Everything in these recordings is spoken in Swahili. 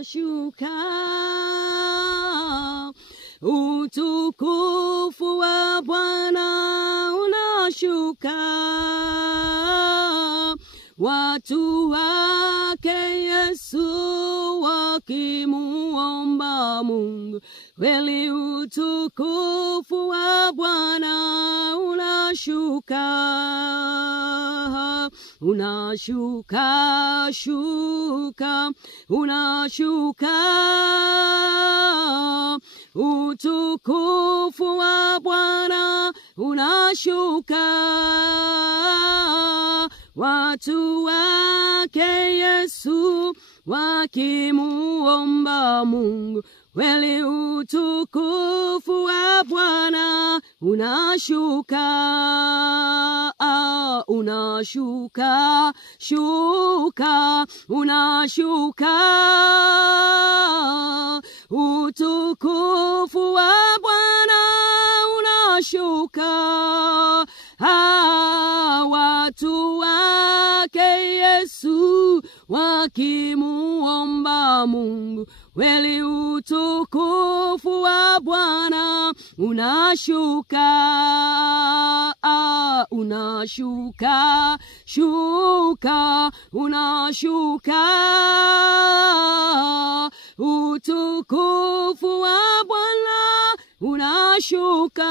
unashuka, utukufu wa Bwana unashuka, watu wake Yesu wakimuomba Mungu. Kweli utukufu wa Bwana unashuka, unashuka, shuka, unashuka, utukufu wa Bwana unashuka, watu wake Yesu wakimuomba Mungu. Kweli utukufu wa Bwana unashuka, unashuka, shuka, unashuka, utukufu wa Bwana unashuka, watu wake Yesu wakimuomba Mungu. Kweli utukufu wa Bwana unashuka, unashuka, shuka, unashuka, utukufu wa Bwana unashuka,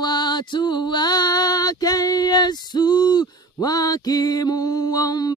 watu wake Yesu wakimuomba.